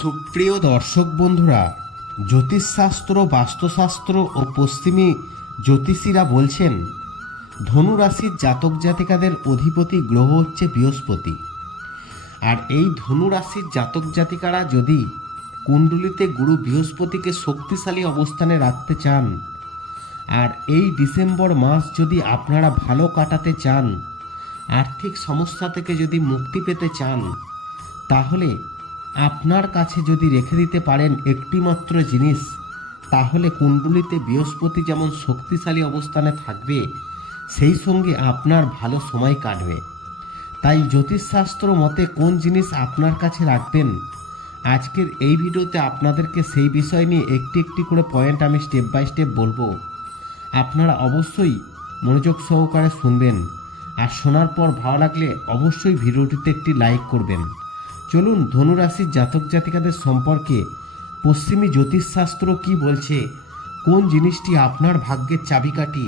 সুপ্রিয় দর্শক বন্ধুরা, জ্যোতিষশাস্ত্র, বাস্তুশাস্ত্র ও পশ্চিমী জ্যোতিষীরা বলছেন ধনু রাশির জাতক জাতিকাদের অধিপতি গ্রহ হচ্ছে বৃহস্পতি। আর এই ধনু রাশির জাতক জাতিকারা যদি কুণ্ডলিতে গুরু বৃহস্পতিকে শক্তিশালী অবস্থানে রাখতে চান, আর এই ডিসেম্বর মাস যদি আপনারা ভালো কাটাতে চান, আর্থিক সমস্যা থেকে যদি মুক্তি পেতে চান, তাহলে আপনার কাছে যদি রেখে দিতে পারেন একটিমাত্র জিনিস, তাহলে কুণ্ডলিতে বৃহস্পতি যেমন শক্তিশালী অবস্থানে থাকবে, সেই সঙ্গে আপনার ভালো সময় কাটবে। তাই জ্যোতিষশাস্ত্র মতে কোন জিনিস আপনার কাছে রাখবেন? আজকের এই ভিডিওতে আপনাদেরকে সেই বিষয় নিয়ে একটি একটি করে পয়েন্ট আমি স্টেপ বাই স্টেপ বলব। আপনারা অবশ্যই মনোযোগ সহকারে শুনবেন। আর শোনার পর ভালো লাগলে অবশ্যই ভিডিওটিতে একটি লাইক করবেন। চলুন ধনুরাশির জাতক জাতিকাদের সম্পর্কে পশ্চিমী জ্যোতিষশাস্ত্র কি বলছে? কোন জিনিসটি আপনার ভাগ্যের চাবিকাঠি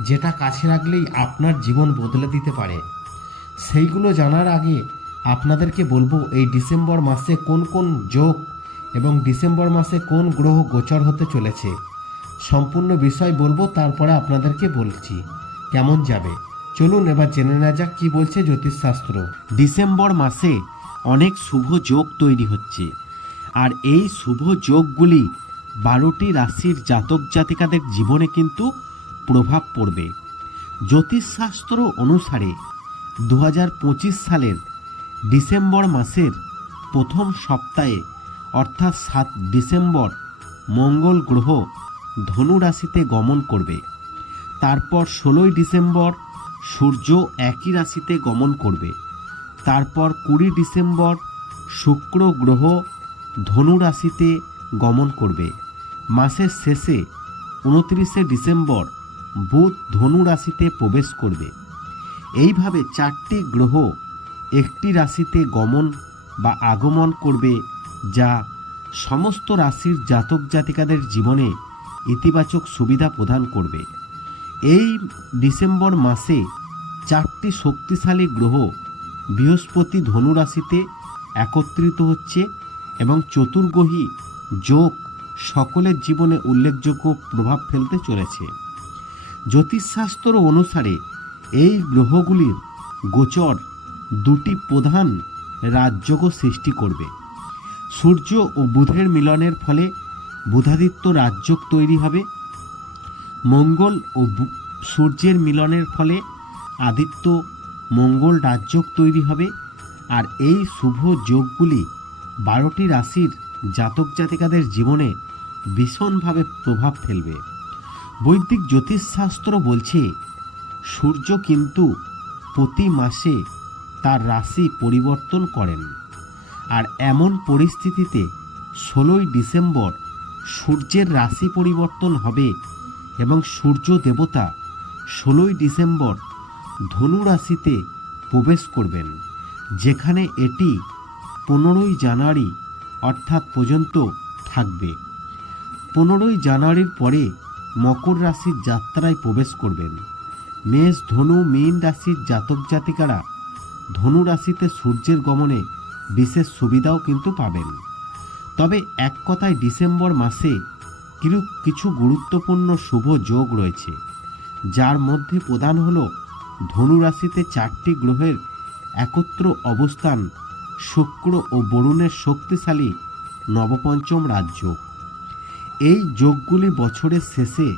যেটা কাছে রাখলেই আপনার জীবন বদলে দিতে পারে? সেইগুলো জানার আগে আপনাদেরকে বলব এই ডিসেম্বর মাসে কোন কোন যোগ এবং ডিসেম্বর মাসে কোন গ্রহ গোচর হতে চলেছে। সম্পূর্ণ বিষয় বলব, তারপরে আপনাদেরকে বলছি কেমন যাবে। চলুন এবার জেনে নেওয়া যাক কি বলছে জ্যোতিষশাস্ত্র। ডিসেম্বর মাসে অনেক শুভ যোগ তৈরি হচ্ছে। আর এই শুভ যোগগুলি বারোটি রাশির জাতক জাতিকাদের জীবনে কিন্তু প্রভাব পড়বে। জ্যোতিষশাস্ত্র অনুসারে দু হাজার পঁচিশ সালের ডিসেম্বর মাসের প্রথম সপ্তাহে, অর্থাৎ সাত ডিসেম্বর, মঙ্গল গ্রহ ধনু রাশিতে গমন করবে। তারপর ষোলোই ডিসেম্বর সূর্য একই রাশিতে গমন করবে। তারপর কুড়ি ডিসেম্বর শুক্র গ্রহ ধনু রাশিতে গমন করবে। মাসের শেষে উনত্রিশে ডিসেম্বর বুধ ধনু রাশিতে প্রবেশ করবে। এইভাবে চারটি গ্রহ একটি রাশিতে গমন বা আগমন করবে যা সমস্ত রাশির জাতক জাতিকাদের জীবনে ইতিবাচক সুবিধা প্রদান করবে। এই ডিসেম্বর মাসে চারটি শক্তিশালী গ্রহ বৃহস্পতি ধনুরাশিতে একত্রিত হচ্ছে এবং চতুর্গ্রহী যোগ সকলের জীবনে উল্লেখযোগ্য প্রভাব ফেলতে চলেছে। জ্যোতিষশাস্ত্র অনুসারে এই গ্রহগুলির গোচর দুটি প্রধান রাজযোগ সৃষ্টি করবে। সূর্য ও বুধের মিলনের ফলে বুধাদিত্য রাজযোগ তৈরি হবে। মঙ্গল ও সূর্যের মিলনের ফলে আদিত্য মঙ্গল রাজযোগ তৈরি হবে আর এই শুভ যোগগুলি বারোটি রাশির জাতক জাতিকাদের জীবনে ভীষণভাবে প্রভাব ফেলবে। বৈদিক জ্যোতিষশাস্ত্র বলছে, সূর্য কিন্তু প্রতি মাসে তার রাশি পরিবর্তন করেন আর এমন পরিস্থিতিতে ষোলোই ডিসেম্বর সূর্যের রাশি পরিবর্তন হবে এবং সূর্য দেবতা ষোলোই ডিসেম্বর ধনু রাশিতে প্রবেশ করবেন, যেখানে এটি পনেরোই জানুয়ারি অর্থাৎ পর্যন্ত থাকবে। পনেরোই জানুয়ারির পরে মকর রাশির যাত্রায় প্রবেশ করবেন। মেষ, ধনু, মীন রাশির জাতক জাতিকারা ধনু রাশিতে সূর্যের গমনে বিশেষ সুবিধাও কিন্তু পাবেন। তবে এক কথায় ডিসেম্বর মাসে কিছু কিছু গুরুত্বপূর্ণ শুভ যোগ রয়েছে, যার মধ্যে প্রধান হল ধনু রাশিতে চারটি গ্রহের একত্র অবস্থান শুক্র ও বরুণের শক্তিশালী নবপঞ্চম রাজ্য। এই যোগগুলি বছরের শেষে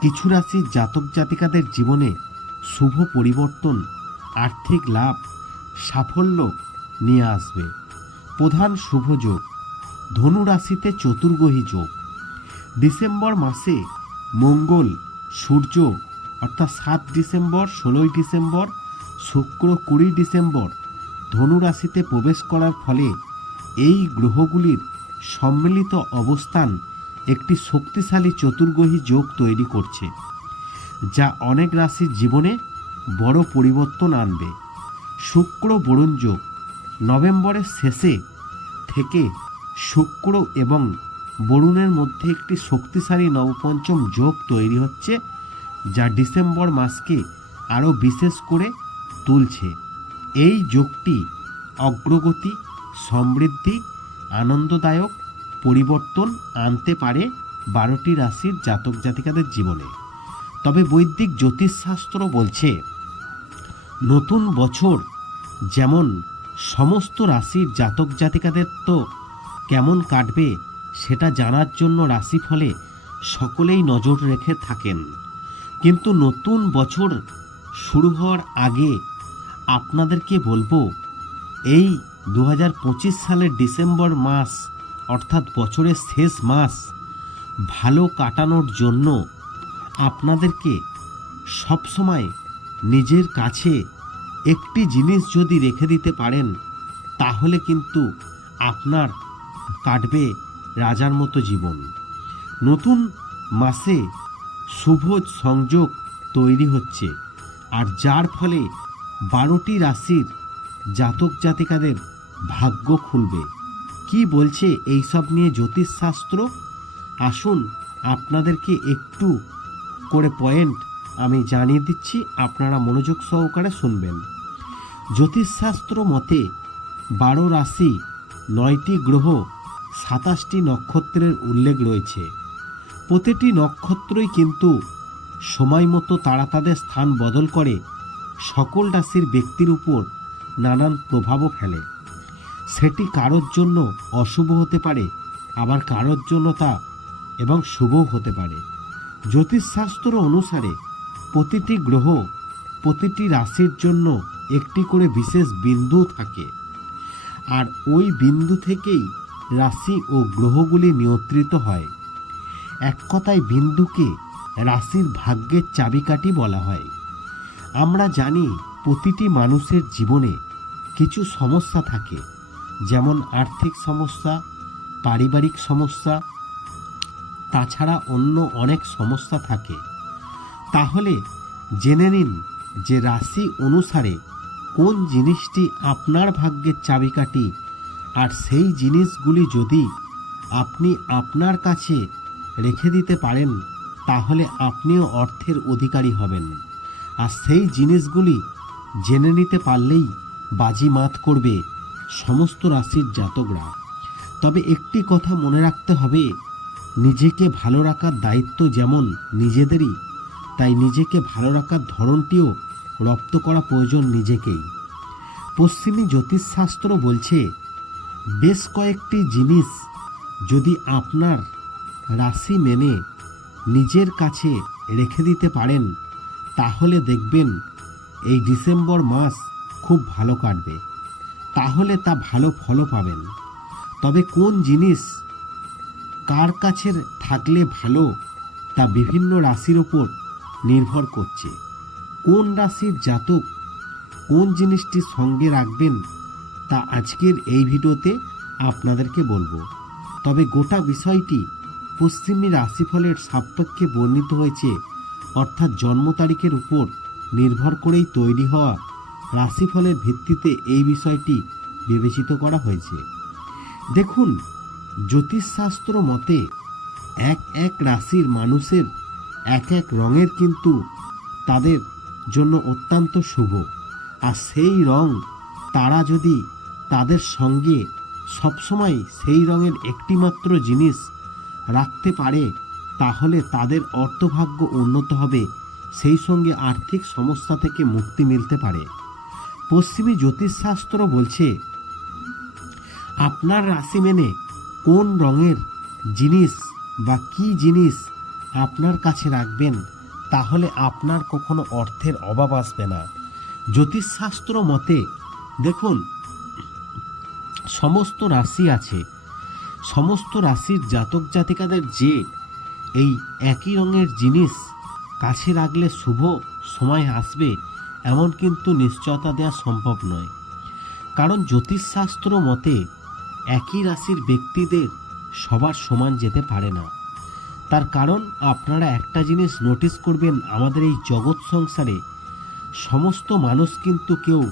কিছু রাশির জাতক জাতিকাদের জীবনে শুভ পরিবর্তন, আর্থিক লাভ, সাফল্য নিয়ে আসবে। প্রধান শুভ যোগ ধনু রাশিতে চতুর্গ্রহী যোগ। ডিসেম্বর মাসে মঙ্গল, সূর্য অর্থাৎ সাত ডিসেম্বর, ষোলোই ডিসেম্বর, শুক্র কুড়ি ডিসেম্বর ধনু রাশিতে প্রবেশ করার ফলে এই গ্রহগুলির সম্মিলিত অবস্থান একটি শক্তিশালী চতুর্গ্রহী যোগ তৈরি করছে, যা অনেক রাশির জীবনে বড় পরিবর্তন আনবে। শুক্র বরুণ যোগ নভেম্বরের শেষে থেকে শুক্র এবং বরুণের মধ্যে একটি শক্তিশালী নবপঞ্চম যোগ তৈরি হচ্ছে যা ডিসেম্বর মাসকে আরও বিশেষ করে তুলছে। এই যোগটি অগ্রগতি, সমৃদ্ধি, আনন্দদায়ক পরিবর্তন আনতে পারে বারোটি রাশির জাতক জাতিকাদের জীবনে। তবে বৈদিক জ্যোতিষশাস্ত্র বলছে, নতুন বছর যেমন সমস্ত রাশির জাতক জাতিকাদের তো কেমন কাটবে সেটা জানার জন্য রাশিফলে সকলেই নজর রেখে থাকেন। কিন্তু নতুন বছর শুরু হওয়ার আগে আপনাদেরকে বলব, এই দু হাজার পঁচিশ সালের ডিসেম্বর মাস, অর্থাৎ বছরের শেষ মাস, ভালো কাটানোর জন্য আপনাদেরকে সবসময় নিজের কাছে একটি জিনিস যদি রেখে দিতে পারেন, তাহলে কিন্তু আপনার কাটবে রাজার মতো জীবন। নতুন মাসে শুভ সংযোগ তৈরি হচ্ছে আর যার ফলে বারোটি রাশির জাতক জাতিকাদের ভাগ্য খুলবে। কি বলছে এইসব নিয়ে জ্যোতিষশাস্ত্র? আসুন আপনাদেরকে একটু করে পয়েন্ট আমি জানিয়ে দিচ্ছি, আপনারা মনোযোগ সহকারে শুনবেন। জ্যোতিষশাস্ত্র মতে বারো রাশি, নয়টি গ্রহ, সাতাশটি নক্ষত্রের উল্লেখ রয়েছে। প্রতিটি নক্ষত্রই কিন্তু সময় মতো তারা তাদের স্থান বদল করে সকল রাশির ব্যক্তির উপর নানান প্রভাবও ফেলে। সেটি কারোর জন্য অশুভ হতে পারে, আবার কারোর জন্য তা এবং শুভও হতে পারে। জ্যোতিষশাস্ত্র অনুসারে প্রতিটি গ্রহ প্রতিটি রাশির জন্য একটি করে বিশেষ বিন্দু থাকে। আর ওই বিন্দু থেকেই রাশি ও গ্রহগুলি নিয়ন্ত্রিত হয়। এক কথায় বিন্দুকে রাশির ভাগ্যের চাবিকাঠি বলা হয়। আমরা জানি প্রতিটি মানুষের জীবনে কিছু সমস্যা থাকে, যেমন আর্থিক সমস্যা, পারিবারিক সমস্যা, তাছাড়া অন্য অনেক সমস্যা থাকে। তাহলে জেনে নিন যে রাশি অনুসারে কোন জিনিসটি আপনার ভাগ্যের চাবিকাঠি, আর সেই জিনিসগুলি যদি আপনি আপনার কাছে রেখে দিতে পারেন, তাহলে আপনিও অর্থের অধিকারী হবেন। আর সেই জিনিসগুলি জেনে নিতে পারলেই বাজি মাত করবে সমস্ত রাশির জাতকরা। তবে একটি কথা মনে রাখতে হবে, নিজেকে ভালো রাখার দায়িত্ব যেমন নিজেদেরই, তাই নিজেকে ভালো রাখার ধরনটিও রপ্ত করা প্রয়োজন নিজেকেই। পশ্চিমী জ্যোতিষশাস্ত্র বলছে, বেশ কয়েকটি জিনিস যদি আপনার রাশি মেনে নিজের কাছে রেখে দিতে পারেন, তাহলে দেখবেন এই ডিসেম্বর মাস খুব ভালো কাটবে। তাহলে তা ভালো ফলও পাবেন। তবে কোন জিনিস কার কাছে থাকলে ভালো, তা বিভিন্ন রাশির ওপর নির্ভর করছে। কোন রাশির জাতক কোন জিনিসটি সঙ্গে রাখবেন, তা আজকের এই ভিডিওতে আপনাদেরকে বলব। তবে গোটা বিষয়টি পশ্চিমী রাশিফলের সাপেক্ষে বর্ণিত হয়েছে, অর্থাৎ জন্ম তারিখের উপর নির্ভর করেই তৈরি হওয়া রাশিফলের ভিত্তিতে এই বিষয়টি বিবেচিত করা হয়েছে। দেখুন, জ্যোতিষশাস্ত্র মতে এক এক রাশির মানুষের এক এক রঙের কিন্তু তাদের জন্য অত্যন্ত শুভ। আর সেই রং তারা যদি তাদের সঙ্গে সবসময় সেই রঙের একটিমাত্র জিনিস রাখতে পারে, তাহলে তাদের অর্থভাগ্য উন্নত হবে। সেই সঙ্গে আর্থিক সমস্যা থেকে মুক্তি মিলতে পারে। পশ্চিমী জ্যোতিষশাস্ত্র বলছে, আপনার রাশি মেনে কোন রঙের জিনিস বা কি জিনিস আপনার কাছে রাখবেন, তাহলে আপনার কখনো অর্থের অভাব আসবে না। জ্যোতিষশাস্ত্র মতে, দেখুন, সমস্ত রাশি আছে সমস্ত রাশির জাতক জাতিকাদের যে এই একই রঙের জিনিস কাছে রাখলে শুভ সময় আসবে, এমন কিন্তু নিশ্চয়তা দেওয়া সম্ভব নয়। কারণ জ্যোতিষশাস্ত্র মতে একই রাশির ব্যক্তিদের সবার সমান যেতে পারে না। তার কারণ আপনারা একটা জিনিস নোটিস করবেন আমাদের এই জগৎ সংসারে, সমস্ত মানুষ কিন্তু কেউ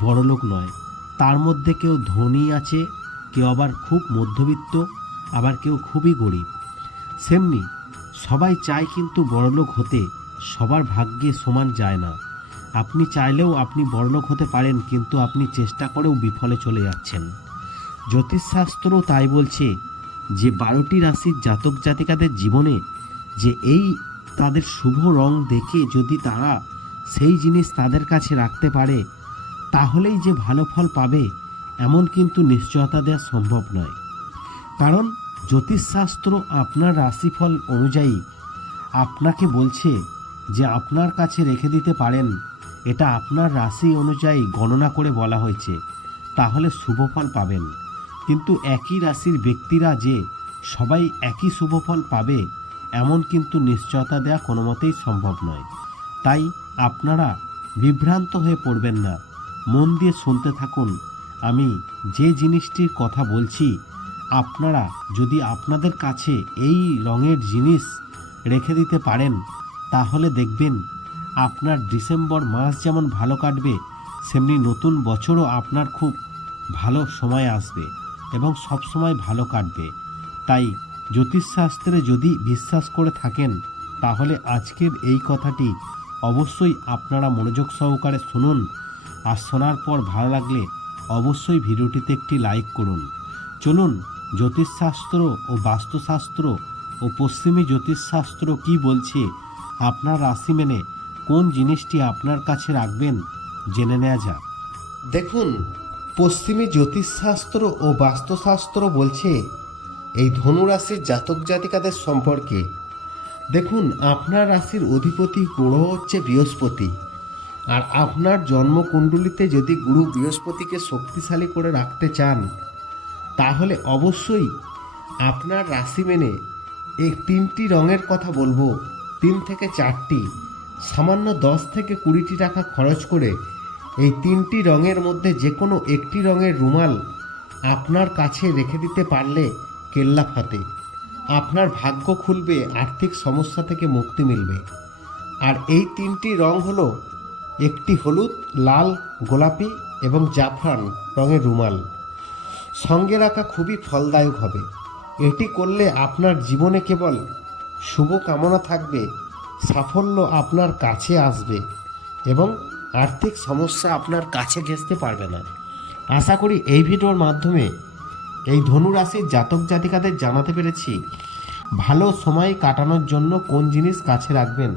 বড়লোক নয়। তার মধ্যে কেউ ধনী আছে কেউ আবার খুব মধ্যবিত্ত, আবার কেউ খুবই গরিব। সেমনি সবাই চায় কিন্তু বড়লোক হতে সবার ভাগ্যে সমান যায় না। আপনি চাইলেও আপনি বড়লোক হতে পারেন, কিন্তু আপনি চেষ্টা করেও বিফলে চলে যাচ্ছেন। জ্যোতিষশাস্ত্র তাই বলছে, যে বারোটি রাশির জাতক জাতিকাদের জীবনে যে এই তাদের শুভ রং দেখে যদি তারা সেই জিনিস তাদের কাছে রাখতে পারে, তাহলেই যে ভালো ফল পাবে এমন কিন্তু নিশ্চয়তা দেওয়া সম্ভব নয়। কারণ জ্যোতিষশাস্ত্র আপনার রাশিফল অনুযায়ী আপনাকে বলছে যে আপনার কাছে রেখে দিতে পারেন। এটা আপনার রাশি অনুযায়ী গণনা করে বলা হয়েছে। তাহলে শুভফল পাবেন। কিন্তু একই রাশির ব্যক্তিরা যে সবাই একই শুভফল পাবে, এমন কিন্তু নিশ্চয়তা দেওয়া কোনো মতেই সম্ভব নয়। তাই আপনারা বিভ্রান্ত হয়ে পড়বেন না। মন দিয়ে শুনতে থাকুন। আমি যে জিনিসটির কথা বলছি, আপনারা যদি আপনাদের কাছে এই রঙের জিনিস রেখে দিতে পারেন, তাহলে দেখবেন আপনার ডিসেম্বর মাস যেমন ভালো কাটবে, সেমনি নতুন বছরও আপনার খুব ভালো সময় আসবে এবং সব সময় ভালো কাটবে। তাই জ্যোতিষশাস্ত্রে যদি বিশ্বাস করে থাকেন, তাহলে আজকের এই কথাটি অবশ্যই আপনারা মনোযোগ সহকারে শুনুন। আর শোনার পর ভালো লাগলে অবশ্যই ভিডিওটিতে একটি লাইক করুন। চলুন, জ্যোতিষশাস্ত্র ও বাস্তুশাস্ত্র ও পশ্চিমী জ্যোতিষশাস্ত্র কি বলছে, আপনার রাশি মেনে কোন জিনিসটি আপনার কাছে রাখবেন, জেনে নেওয়া যাক। দেখুন, পশ্চিমী জ্যোতিষশাস্ত্র ও বাস্তুশাস্ত্র বলছে, এই ধনুরাশির জাতক জাতিকাদের সম্পর্কে। দেখুন, আপনার রাশির অধিপতি গ্রহ হচ্ছে বৃহস্পতি। আর আপনার জন্মকুণ্ডলিতে যদি গুরু বৃহস্পতিকে শক্তিশালী করে রাখতে চান, তাহলে অবশ্যই আপনার রাশি মেনে এই তিনটি রঙের কথা বলব। তিন থেকে চারটি, সামান্য দশ থেকে কুড়িটি টাকা খরচ করে এই তিনটি রঙের মধ্যে যে কোনো একটি রঙের রুমাল আপনার কাছে রেখে দিতে পারলে কেল্লা ফাতে আপনার ভাগ্য খুলবে, আর্থিক সমস্যা থেকে মুক্তি মিলবে। আর এই তিনটি রং হলো একটি হলুদ, লাল, গোলাপি এবং জাফরান রঙের রুমাল। সঙ্গে রাখা খুবই ফলদায়ক হবে। এটি করলে আপনার জীবনে কেবল শুভ কামনা থাকবে, সাফল্য আপনার কাছে আসবে এবং আর্থিক সমস্যা আপনার কাছে ঘেঁচতে পারবে না। আশা করি এই ভিডিওর মাধ্যমে এই ধনুরাশির জাতক জাতিকাদের জানাতে পেরেছি, ভালো সময় কাটানোর জন্য কোন জিনিস কাছে রাখবেন?